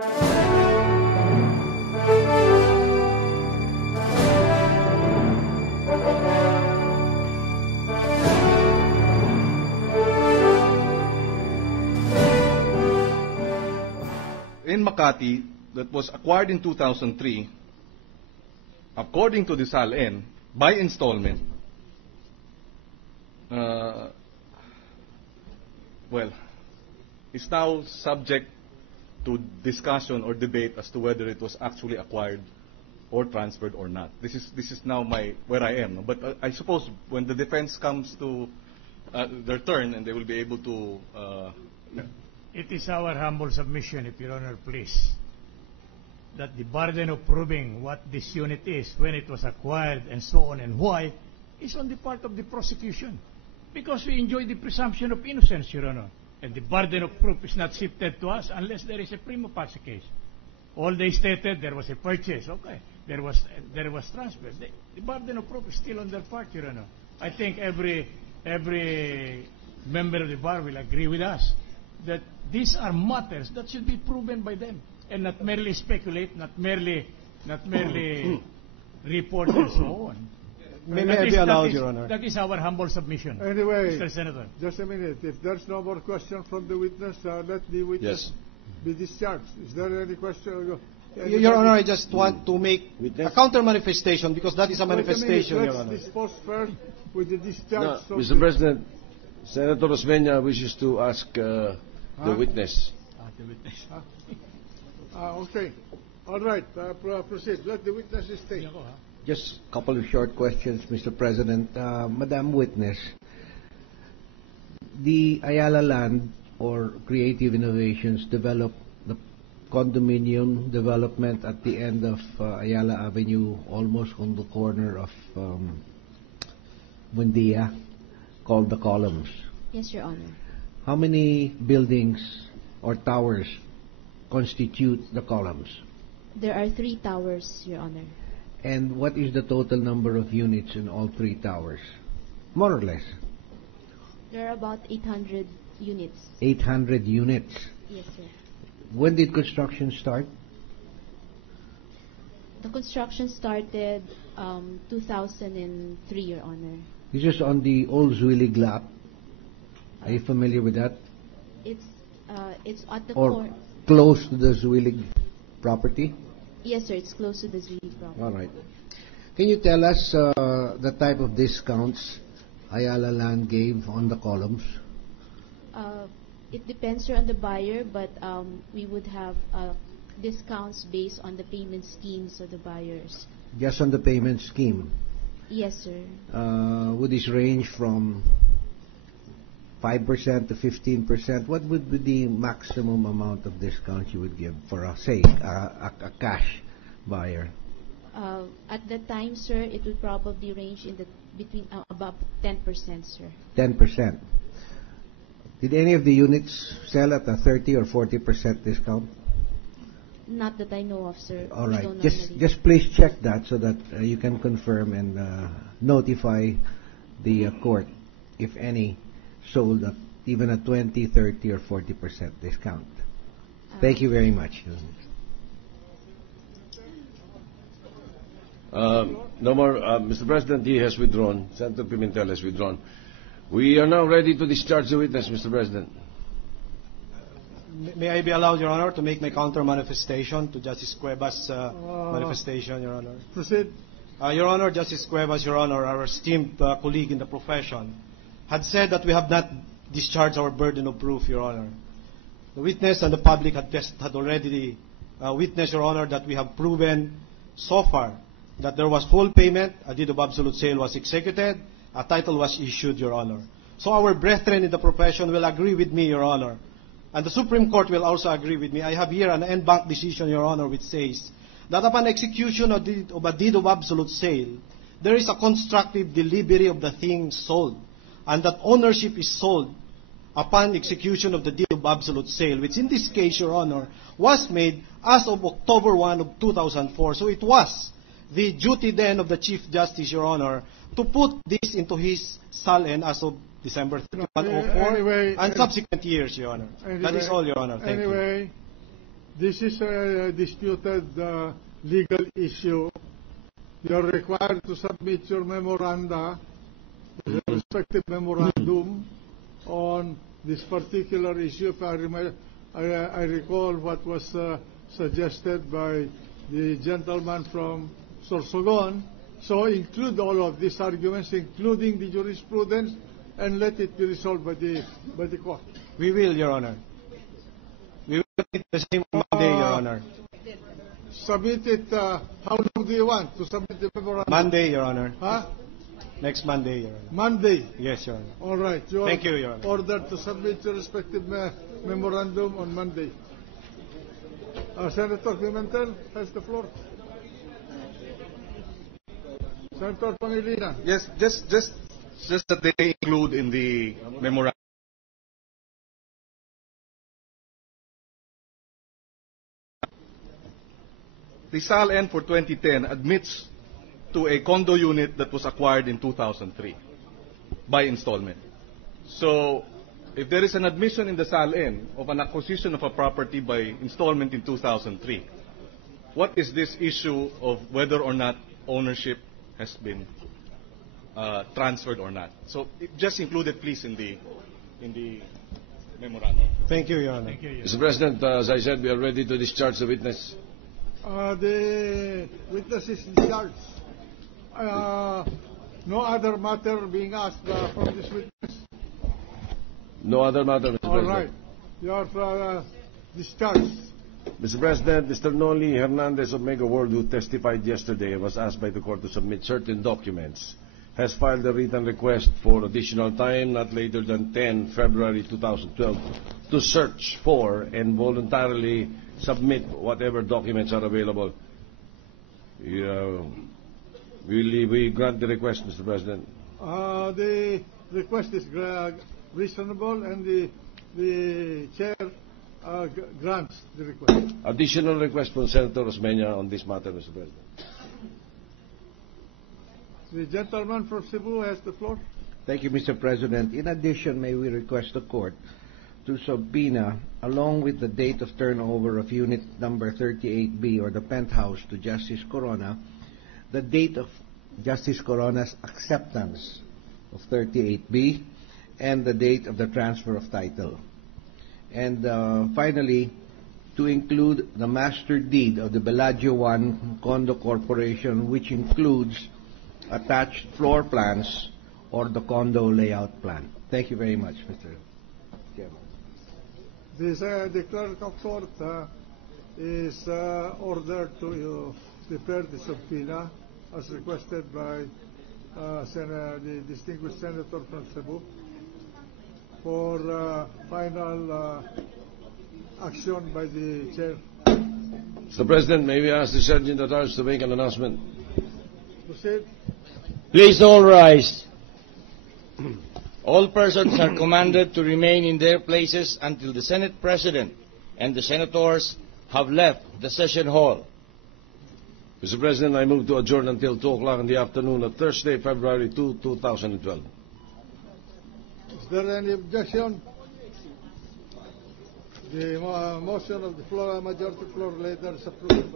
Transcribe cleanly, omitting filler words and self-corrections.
In Makati, that was acquired in 2003, according to the SALN, by installment, well, it's now subject to discussion or debate as to whether it was actually acquired or transferred or not. This is now where I am. But I suppose when the defense comes to their turn and they will be able to... It is our humble submission, if Your Honor please, that the burden of proving what this unit is, when it was acquired, and so on and why, is on the part of the prosecution. Because we enjoy the presumption of innocence, Your Honor. And the burden of proof is not shifted to us unless there is a prima facie case. All they stated, there was a purchase, okay. There was transfer. The burden of proof is still on their part, Your Honor. I think every member of the bar will agree with us that these are matters that should be proven by them, and not merely speculate, not merely report and so on. May I be allowed, Your Honor? That is our humble submission. Anyway, Mr. Senator. Just a minute. If there's no more question from the witness, let the witness be discharged. Is there any question? Your Honor, I just want to make a counter manifestation because that is a manifestation, Your Honor. Let's dispose first with the discharge. No, Mr. President, Senator Osmeña wishes to ask the witness. The witness. Okay. All right. Proceed. Let the witnesses stay. Just a couple of short questions, Mr. President. Madam Witness, the Ayala Land or Creative Innovations developed the condominium development at the end of Ayala Avenue, almost on the corner of Buendia, called the Columns. Yes, Your Honor. How many buildings or towers constitute the Columns? There are 3 towers, Your Honor. And what is the total number of units in all 3 towers? More or less. There are about 800 units. 800 units. Yes, sir. When did construction start? The construction started 2003, Your Honor. This is on the old Zuilig lot. Are you familiar with that? It's at the or core. Close to the Zuilig property? Yes, sir. It's close to the Zuilig property. All right. Can you tell us the type of discounts Ayala Land gave on the Columns? It depends, sir, on the buyer, but we would have discounts based on the payment schemes of the buyers. Just on the payment scheme? Yes, sir. Would this range from 5% to 15%? What would be the maximum amount of discount you would give for, say, a cash buyer? At that time, sir, it would probably range in between about 10%, sir. 10%. Did any of the units sell at a 30 or 40% discount? Not that I know of, sir. All right. Just please check that so that you can confirm and notify the court if any sold at even a 20, 30, or 40% discount. Thank you very much. No more. Mr. President, he has withdrawn. Senator Pimentel has withdrawn. We are now ready to discharge the witness, Mr. President. May I be allowed, Your Honor, to make my counter manifestation to Justice Cuevas' manifestation, Your Honor? Proceed. Your Honor, Justice Cuevas, Your Honor, our esteemed colleague in the profession, had said that we have not discharged our burden of proof, Your Honor. The witness and the public had already witnessed, Your Honor, that we have proven so far that there was full payment, a deed of absolute sale was executed, a title was issued, Your Honor. So our brethren in the profession will agree with me, Your Honor. And the Supreme Court will also agree with me. I have here an en banc decision, Your Honor, which says that upon execution of a deed of absolute sale, there is a constructive delivery of the thing sold, and that ownership is sold upon execution of the deed of absolute sale, which in this case, Your Honor, was made as of October 1 of 2004. So it was the duty then of the Chief Justice, Your Honor, to put this into his SALN as of December 31, 2004 and subsequent years, Your Honor. That is all, Your Honor. Thank you. this is a disputed legal issue. You're required to submit your memoranda, the respective memorandum on this particular issue. If I recall what was suggested by the gentleman from Sorsogon. So include all of these arguments, including the jurisprudence, and let it be resolved by the court. We will, Your Honor. We will meet the same Monday, Your Honor. Submit it, how long do you want to submit the memorandum? Monday, Your Honor. Huh? Next Monday, Your Honor. Monday. Yes, Your Honor. All right. You Thank you, are Your Honor. ordered to submit your respective memorandum on Monday. Senator Pimentel has the floor. Senator Pangilinan. Yes, just that they include in the memorandum. The SALN for 2010 admits to a condo unit that was acquired in 2003 by installment. So, if there is an admission in the SALN of an acquisition of a property by installment in 2003, what is this issue of whether or not ownership has been transferred or not? So, just include it, please, in the memorandum. Thank you, Your Honor. Thank you, Your Mr. President, as I said, we are ready to discharge the witness. The witness is discharged. No other matter being asked from this witness. No other matter, Mr. All President. right. You are discharged. Mr. President, Mr. Noli Hernandez of Mega World, who testified yesterday and was asked by the court to submit certain documents, has filed a written request for additional time, not later than 10 February 2012, to search for and voluntarily submit whatever documents are available. We grant the request, Mr. President. The request is reasonable, and the chair grants the request. Additional request from Senator Osmeña on this matter, Mr. President. The gentleman from Cebu has the floor. Thank you, Mr. President. In addition, may we request the court to subpoena, along with the date of turnover of unit number 38B or the penthouse to Justice Corona, the date of Justice Corona's acceptance of 38B, and the date of the transfer of title. And finally, to include the master deed of the Bellagio 1 Condo Corporation, which includes attached floor plans or the condo layout plan. Thank you very much, Mr. Chairman. The clerk of court is ordered to prepare the subpoena as requested by the distinguished senator from Cebu for final action by the chair. Mr. President, may we ask the Sergeant at Arms to make an announcement? Proceed. Please all rise. All persons are commanded to remain in their places until the Senate President and the senators have left the session hall. Mr. President, I move to adjourn until 2 o'clock in the afternoon of Thursday, February 2, 2012. Is there any objection? The motion of the floor, majority floor leader is approved.